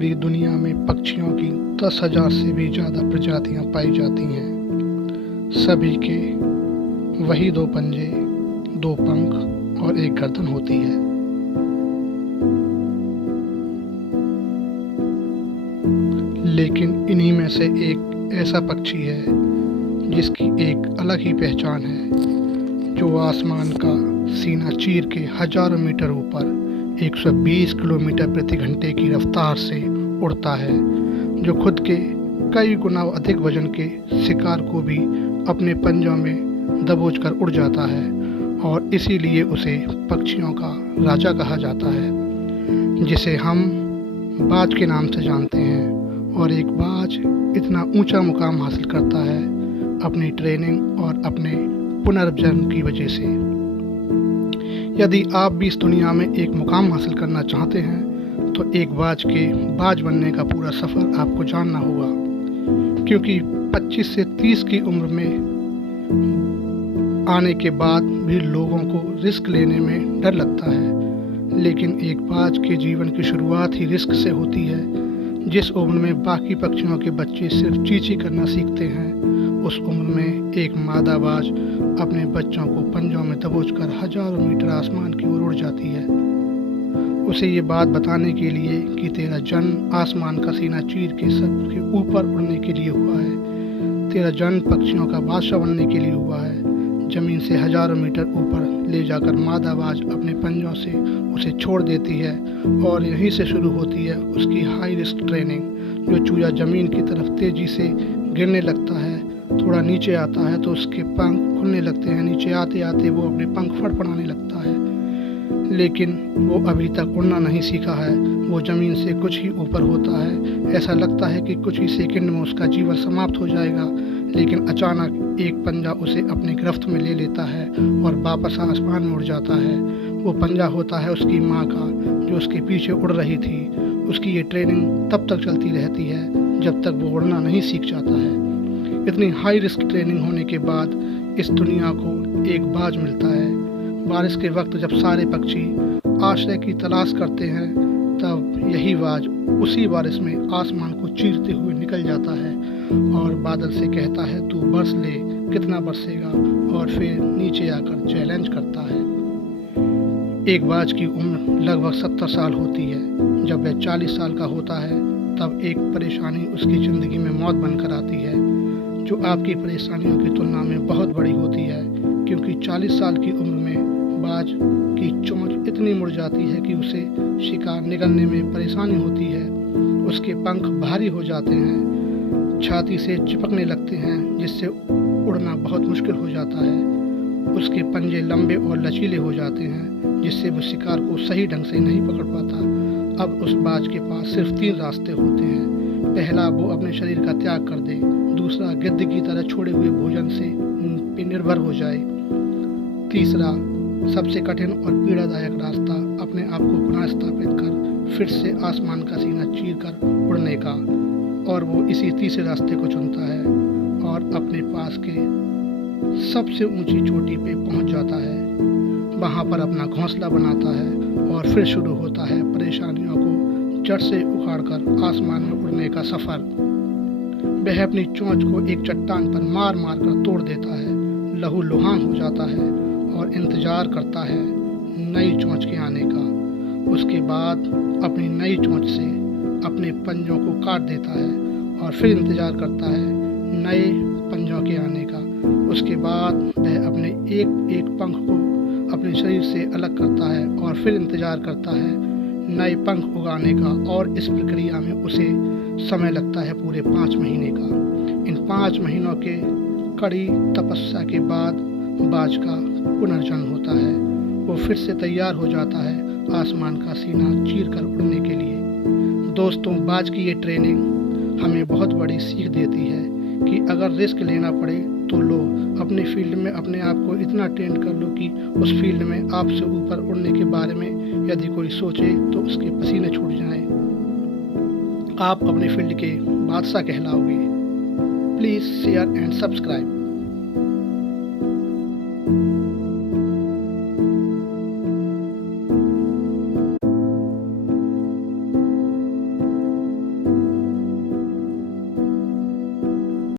पूरी दुनिया में पक्षियों की 10,000 से भी ज़्यादा प्रजातियां पाई जाती हैं। सभी के वही 2 पंजे, 2 पंख और 1 गर्दन होती है। लेकिन इन्हीं में से एक ऐसा पक्षी है जिसकी एक अलग ही पहचान है, जो आसमान का सीना चीर के हजारों मीटर ऊपर 120 किलोमीटर प्रति घंटे की रफ्तार से उड़ता है, जो खुद के कई गुना अधिक वजन के शिकार को भी अपने पंजों में दबोचकर उड़ जाता है और इसीलिए उसे पक्षियों का राजा कहा जाता है, जिसे हम बाज के नाम से जानते हैं। और एक बाज इतना ऊंचा मुकाम हासिल करता है अपनी ट्रेनिंग और अपने पुनर्जन्म की वजह से। यदि आप भी इस दुनिया में एक मुकाम हासिल करना चाहते हैं तो एक बाज के बाज बनने का पूरा सफ़र आपको जानना होगा, क्योंकि 25 से 30 की उम्र में आने के बाद भी लोगों को रिस्क लेने में डर लगता है। लेकिन एक बाज के जीवन की शुरुआत ही रिस्क से होती है। जिस उम्र में बाकी पक्षियों के बच्चे सिर्फ चींची करना सीखते हैं, उस उम्र में एक मादा बाज अपने बच्चों को पंजों में दबोचकर हजारों मीटर आसमान की ओर उड़ जाती है, उसे ये बात बताने के लिए कि तेरा जन्म आसमान का सीना चीर के सबके ऊपर उड़ने के लिए हुआ है। तेरा जन्म पक्षियों का बादशाह बनने के लिए हुआ है। जमीन से हजारों मीटर ऊपर ले जाकर मादा बाज अपने पंजों से उसे छोड़ देती है और यहीं से शुरू होती है उसकी हाई रिस्क ट्रेनिंग। जो चूजा जमीन की तरफ तेजी से गिरने लगता है, थोड़ा नीचे आता है तो उसके पंख खुलने लगते हैं। नीचे आते आते वो अपने पंख फड़फड़ाने लगता है, लेकिन वो अभी तक उड़ना नहीं सीखा है। वो ज़मीन से कुछ ही ऊपर होता है। ऐसा लगता है कि कुछ ही सेकंड में उसका जीवन समाप्त हो जाएगा, लेकिन अचानक एक पंजा उसे अपनी गिरफ्त में ले लेता है और वापस आसमान में उड़ जाता है। वो पंजा होता है उसकी माँ का, जो उसके पीछे उड़ रही थी। उसकी ये ट्रेनिंग तब तक चलती रहती है जब तक वो उड़ना नहीं सीख जाता है। इतनी हाई रिस्क ट्रेनिंग होने के बाद इस दुनिया को एक बाज मिलता है। बारिश के वक्त जब सारे पक्षी आश्रय की तलाश करते हैं, तब यही बाज उसी बारिश में आसमान को चीरते हुए निकल जाता है और बादल से कहता है, तू बरस ले, कितना बरसेगा, और फिर नीचे आकर चैलेंज करता है। एक बाज की उम्र लगभग 70 साल होती है। जब वह 40 साल का होता है, तब एक परेशानी उसकी ज़िंदगी में मौत बनकर आती है, जो आपकी परेशानियों की तुलना में बहुत बड़ी होती है, क्योंकि 40 साल की उम्र में बाज की चोंच इतनी मुड़ जाती है कि उसे शिकार निगलने में परेशानी होती है। उसके पंख भारी हो जाते हैं, छाती से चिपकने लगते हैं, जिससे उड़ना बहुत मुश्किल हो जाता है। उसके पंजे लंबे और लचीले हो जाते हैं, जिससे वो शिकार को सही ढंग से नहीं पकड़ पाता। अब उस बाज के पास सिर्फ 3 रास्ते होते हैं। पहला, वो अपने शरीर का त्याग कर दे। दूसरा, गिद्ध की तरह छोड़े हुए भोजन से निर्भर हो जाए। तीसरा, सबसे कठिन और पीड़ादायक रास्ता, अपने आप को पुनः स्थापित कर फिर से आसमान का सीना चीर कर उड़ने का। और वो इसी तीसरे रास्ते को चुनता है और अपने पास के सबसे ऊंची चोटी पे पहुंच जाता है। वहां पर अपना घोंसला बनाता है और फिर शुरू होता है परेशानियों को जड़ से उखाड़कर आसमान में उड़ने का सफ़र। वह अपनी चोंच को एक चट्टान पर मार मार कर तोड़ देता है, लहू लुहान हो जाता है और इंतजार करता है नई चोंच के आने का। उसके बाद अपनी नई चोंच से अपने पंजों को काट देता है और फिर इंतजार करता है नए पंजों के आने का। उसके बाद वह अपने एक एक पंख को अपने शरीर से अलग करता है और फिर इंतजार करता है नए पंख उगाने का। और इस प्रक्रिया में उसे समय लगता है पूरे 5 महीने का। इन 5 महीनों के कड़ी तपस्या के बाद बाज का पुनर्जन्म होता है। वो फिर से तैयार हो जाता है आसमान का सीना चीर कर उड़ने के लिए। दोस्तों, बाज की ये ट्रेनिंग हमें बहुत बड़ी सीख देती है कि अगर रिस्क लेना पड़े तो लो। अपने फील्ड में अपने आप को इतना ट्रेन कर लो कि उस फील्ड में आपसे ऊपर उड़ने के बारे में यदि कोई सोचे तो उसके पसीने छूट जाएं। आप अपने फील्ड के बादशाह कहलाओगे। Please share and subscribe.